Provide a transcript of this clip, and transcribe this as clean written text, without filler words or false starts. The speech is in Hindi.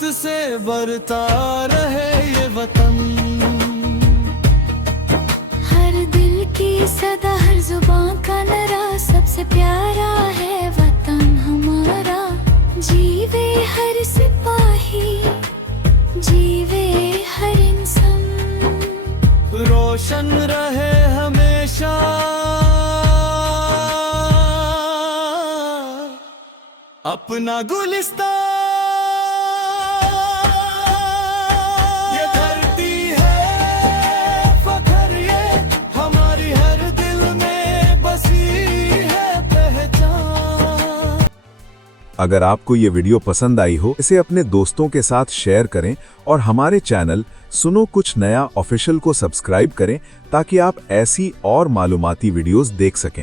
मोहब्बत से बरता रहे ये वतन। हर दिल की सदा, हर जुबान का नरा, सबसे प्यारा है वतन हमारा। जीवे हर सिपाही, जीवे हर इंसान, रोशन रहे हमेशा अपना गुलिस्तान। ये धरती है फखर, ये हमारी हर दिल में बसी है पहचान। अगर आपको ये वीडियो पसंद आई हो, इसे अपने दोस्तों के साथ शेयर करें और हमारे चैनल सुनो कुछ नया ऑफिशियल को सब्सक्राइब करें ताकि आप ऐसी और मालूमाती वीडियोस देख सकें।